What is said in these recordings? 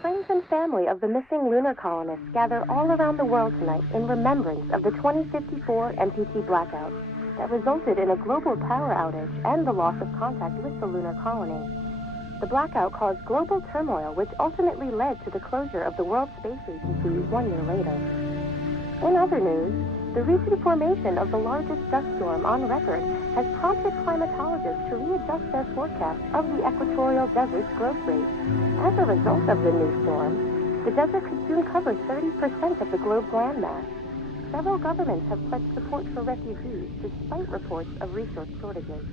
Friends and family of the missing lunar colonists gather all around the world tonight in remembrance of the 2054 MPT blackout that resulted in a global power outage and the loss of contact with the lunar colony. The blackout caused global turmoil, which ultimately led to the closure of the World Space Agency 1 year later. In other news, the recent formation of the largest dust storm on record has prompted climatologists to readjust their forecast of the equatorial desert's growth rate. As a result of the new storm, the desert could soon cover 30% of the globe's landmass. Several governments have pledged support for refugees, despite reports of resource shortages.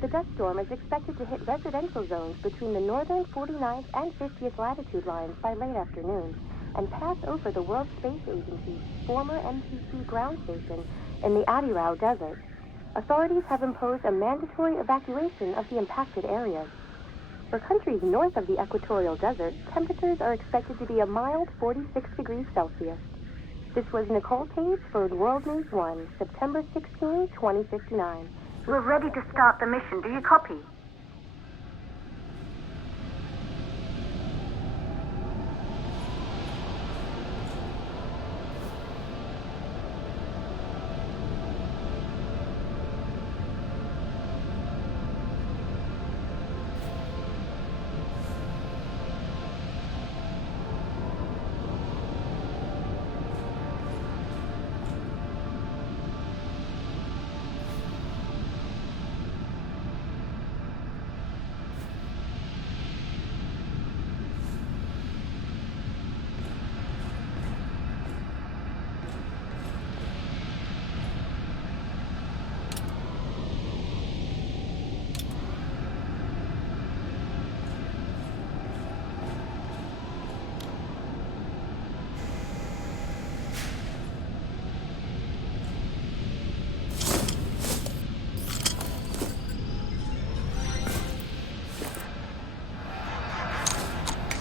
The dust storm is expected to hit residential zones between the northern 49th and 50th latitude lines by late afternoon and pass over the World Space Agency's former MTT ground station in the AIRO desert. Authorities have imposed a mandatory evacuation of the impacted areas. For countries north of the equatorial desert, temperatures are expected to be a mild 46 degrees Celsius. This was Nicole Page for World News 1, September 16, 2059. We're ready to start the mission. Do you copy?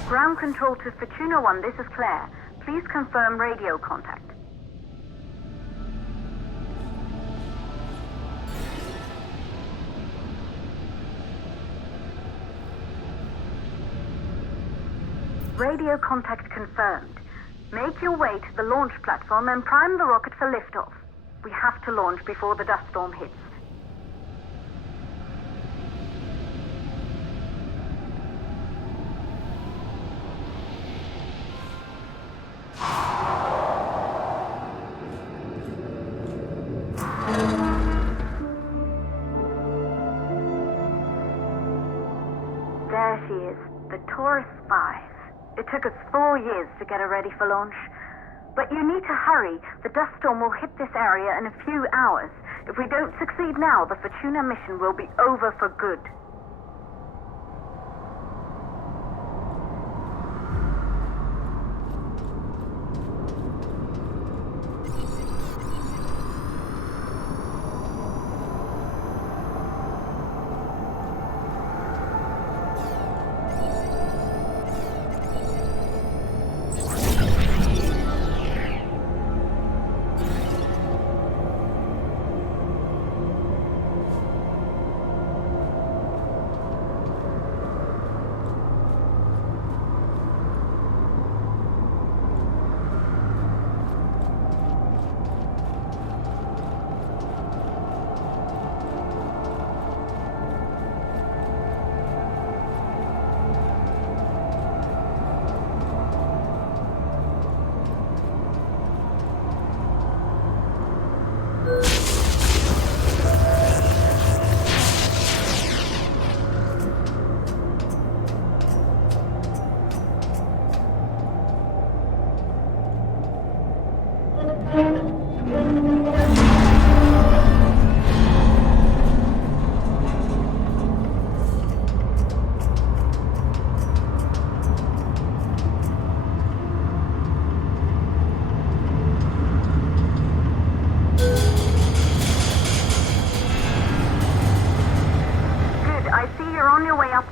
Ground control to Fortuna 1, this is Claire. Please confirm radio contact. Radio contact confirmed. Make your way to the launch platform and prime the rocket for liftoff. We have to launch before the dust storm hits. There she is, the Taurus 5. It took us 4 years to get her ready for launch. But you need to hurry. The dust storm will hit this area in a few hours. If we don't succeed now, the Fortuna mission will be over for good.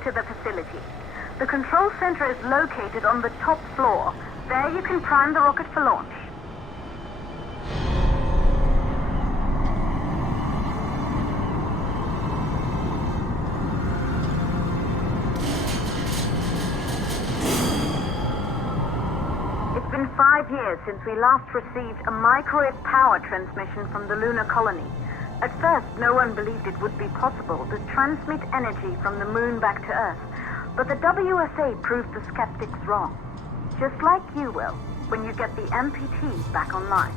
To the facility. The control center is located on the top floor. There you can prime the rocket for launch. been 5 years since we last received a microwave power transmission from the lunar colony. At first, no one believed it would be possible to transmit energy from the moon back to Earth, but the WSA proved the skeptics wrong. Just like you will, when you get the MPT back online.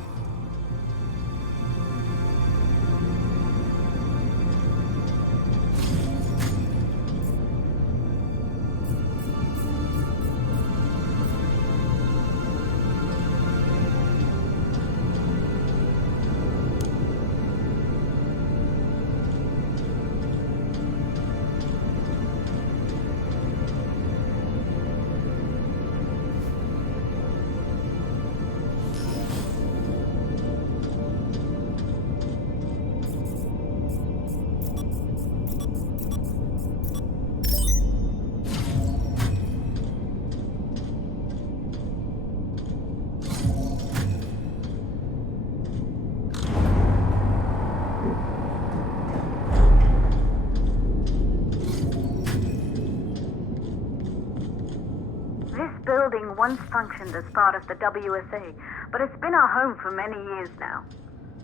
Building once functioned as part of the WSA, but it's been our home for many years now.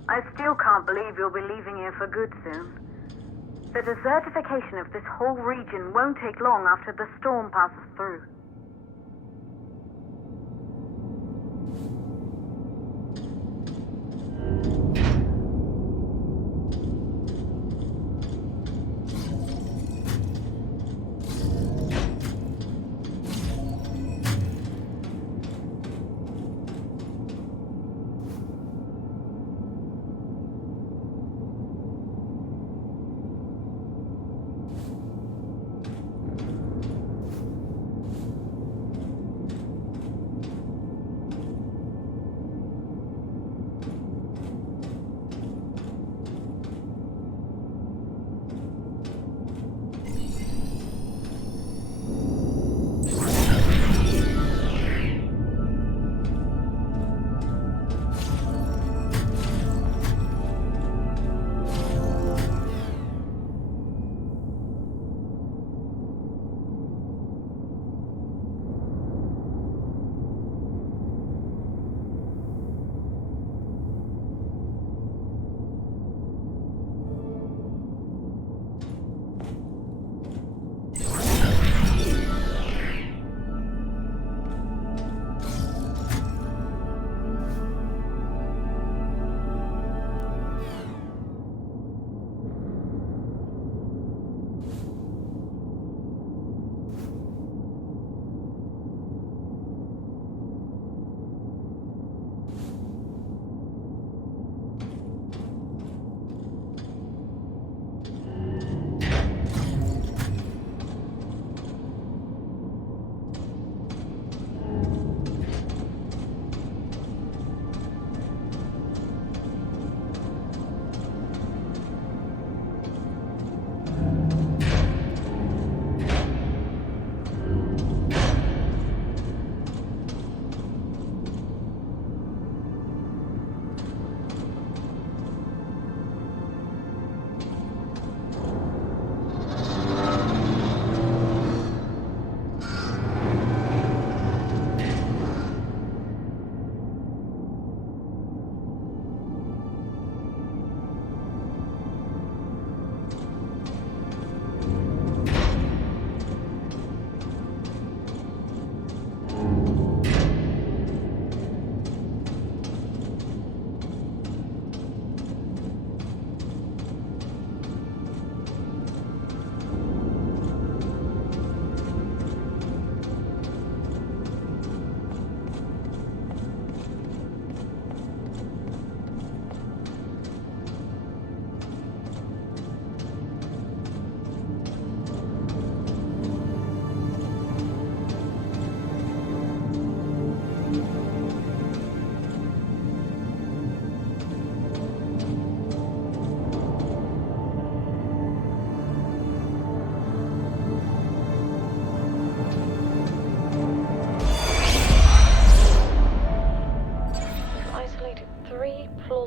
I still can't believe you'll be leaving here for good soon. The desertification of this whole region won't take long after the storm passes through.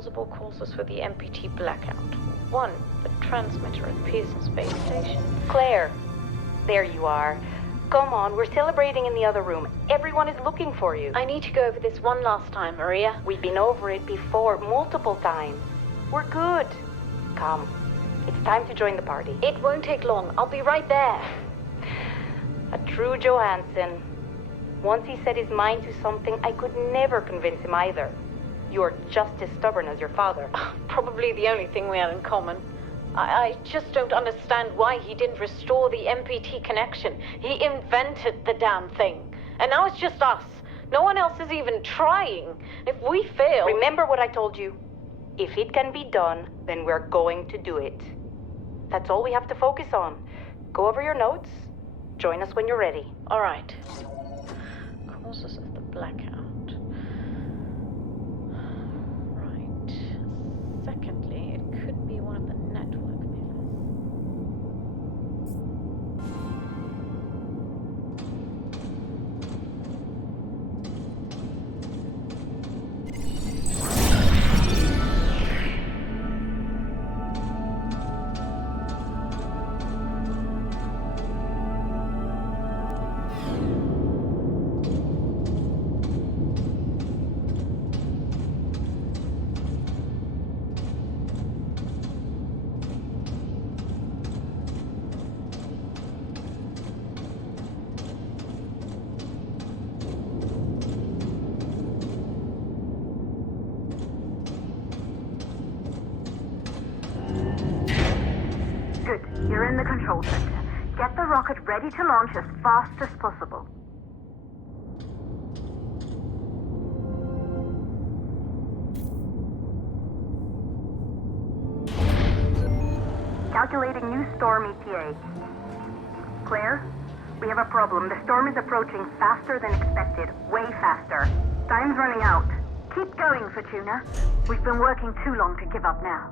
plausible causes for the MPT blackout. 1, the transmitter at Pearson Space Station. Claire, there you are. Come on, we're celebrating in the other room. Everyone is looking for you. I need to go over this one last time, Maria. We've been over it before, multiple times. We're good. Come. It's time to join the party. It won't take long. I'll be right there. A true Johansson. Once he set his mind to something, I could never convince him either. You're just as stubborn as your father. Probably the only thing we had in common. I just don't understand why he didn't restore the MPT connection. He invented the damn thing. And now it's just us. No one else is even trying. If we fail... Remember what I told you. If it can be done, then we're going to do it. That's all we have to focus on. Go over your notes. Join us when you're ready. All right. Causes of the blackout. Right. Secondly, it could be one of the network methods. Good. You're in the control center. Get the rocket ready to launch as fast as possible. Calculating new storm ETA. Claire, we have a problem. The storm is approaching faster than expected. Way faster. Time's running out. Keep going, Fortuna. We've been working too long to give up now.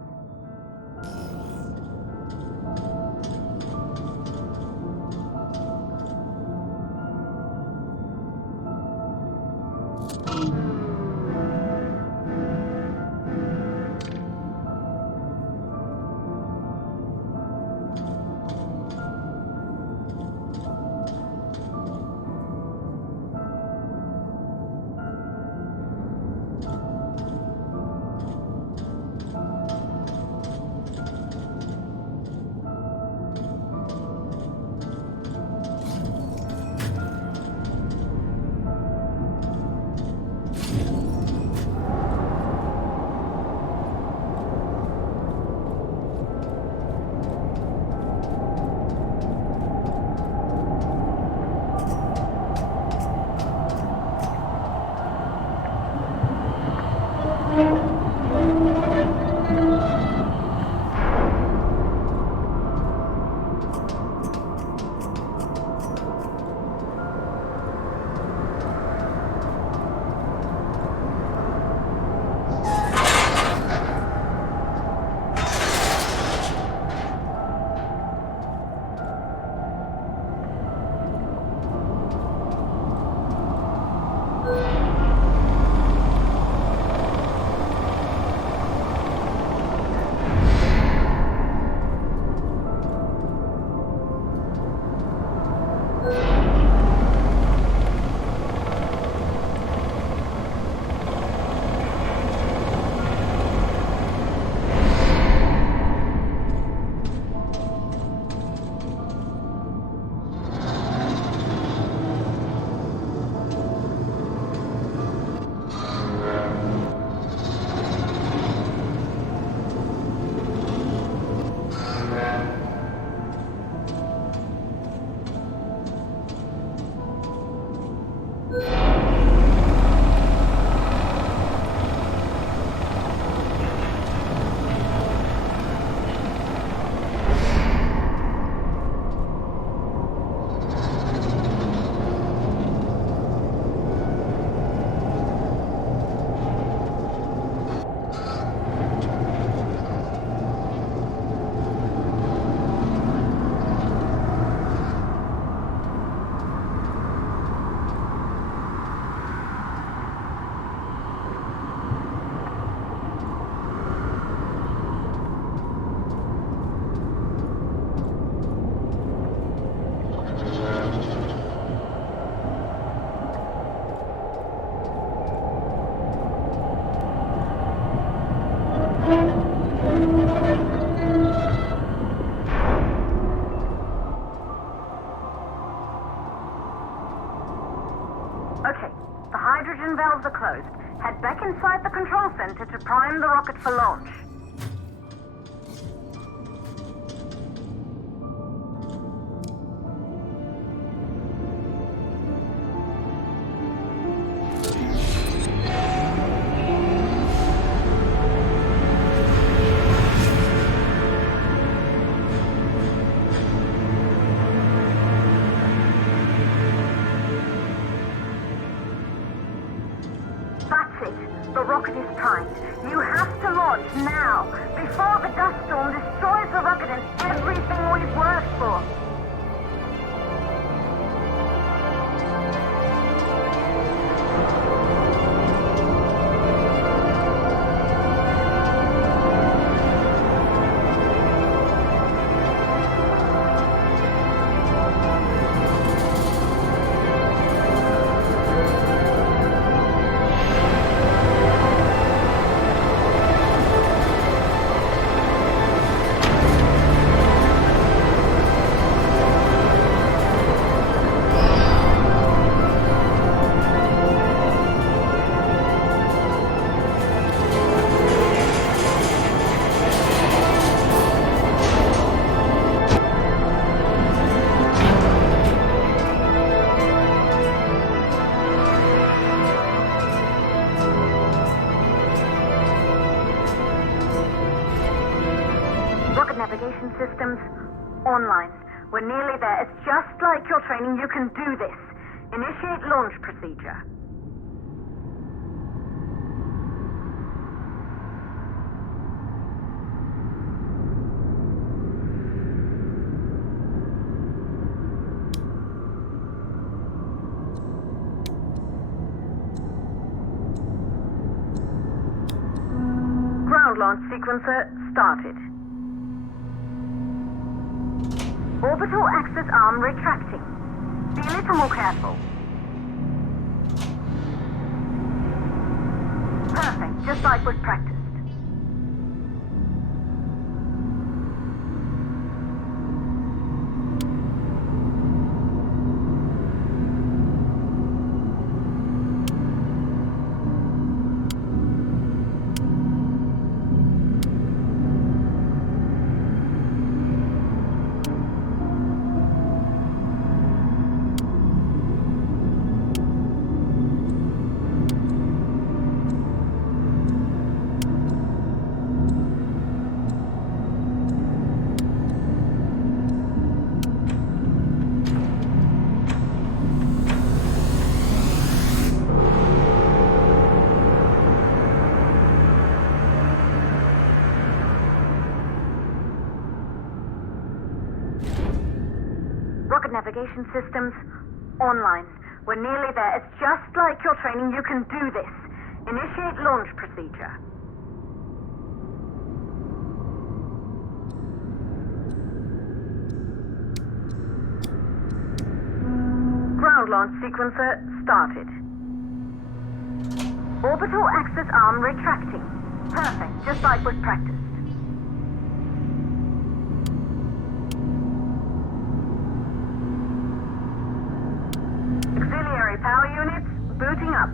Okay, the hydrogen valves are closed. Head back inside the control center to prime the rocket for launch. That's it. The rocket is primed. You have to launch now, before the dust storm destroys the rocket and everything we've worked for. Navigation systems online. We're nearly there. It's just like your training. You can do this. Initiate launch procedure. Ground launch sequencer started. Orbital axis arm retracting. Be a little more careful. Perfect, just like was practiced. Navigation systems online. We're nearly there. It's just like your training. You can do this. Initiate launch procedure. Ground launch sequencer started. Orbital axis arm retracting. Perfect, just like was practiced. Auxiliary power units booting up.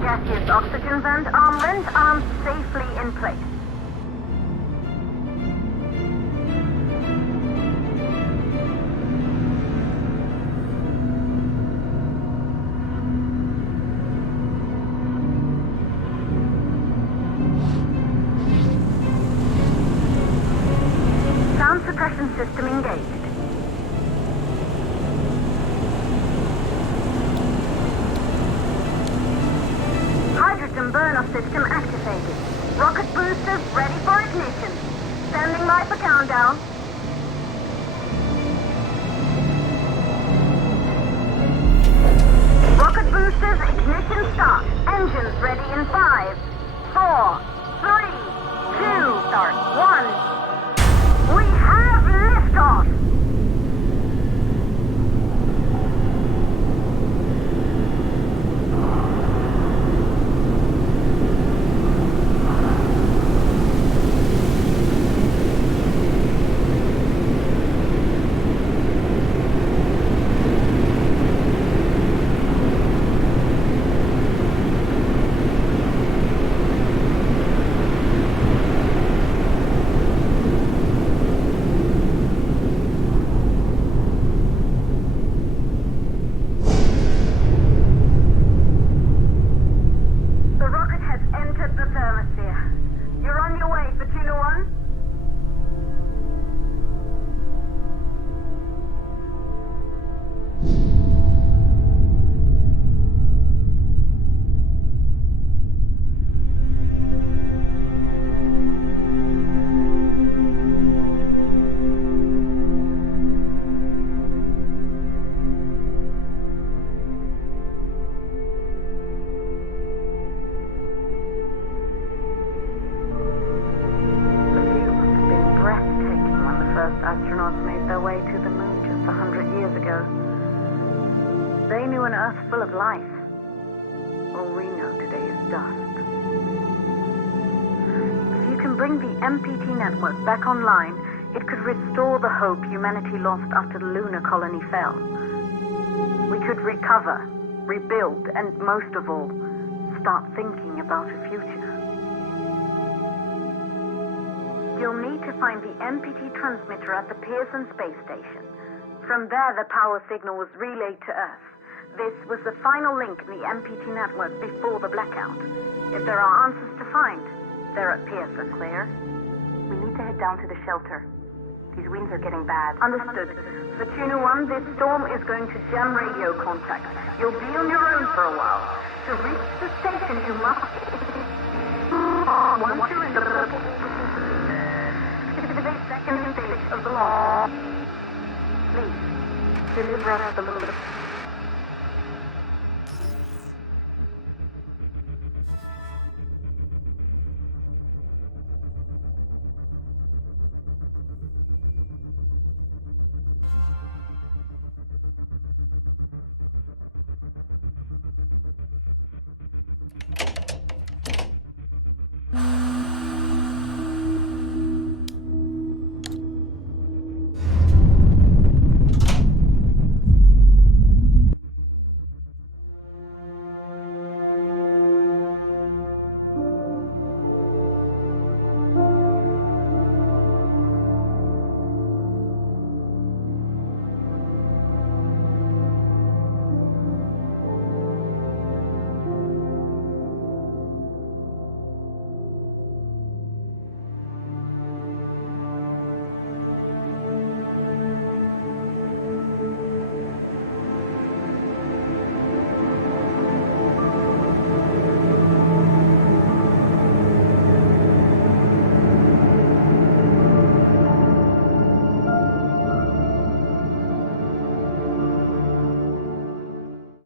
Gaseous oxygen vent arm vent arms safely in place. Sound suppression system engaged. Hydrogen burn-off system activated. Rocket booster ago. They knew an Earth full of life. All we know today is dust. If you can bring the MPT network back online, it could restore the hope humanity lost after the lunar colony fell. We could recover, rebuild, and most of all, start thinking about a future. You'll need to find the MPT transmitter at the Pearson space station. From there, the power signal was relayed to Earth. This was the final link in the MPT network before the blackout. If there are answers to find, they're at Pearson. Claire, we need to head down to the shelter. These winds are getting bad. Understood. Fortuna 1, this storm is going to jam radio contact. You'll be on your own for a while. To reach the station, you must... Once you're in the second stage of the launch, please, deliver us the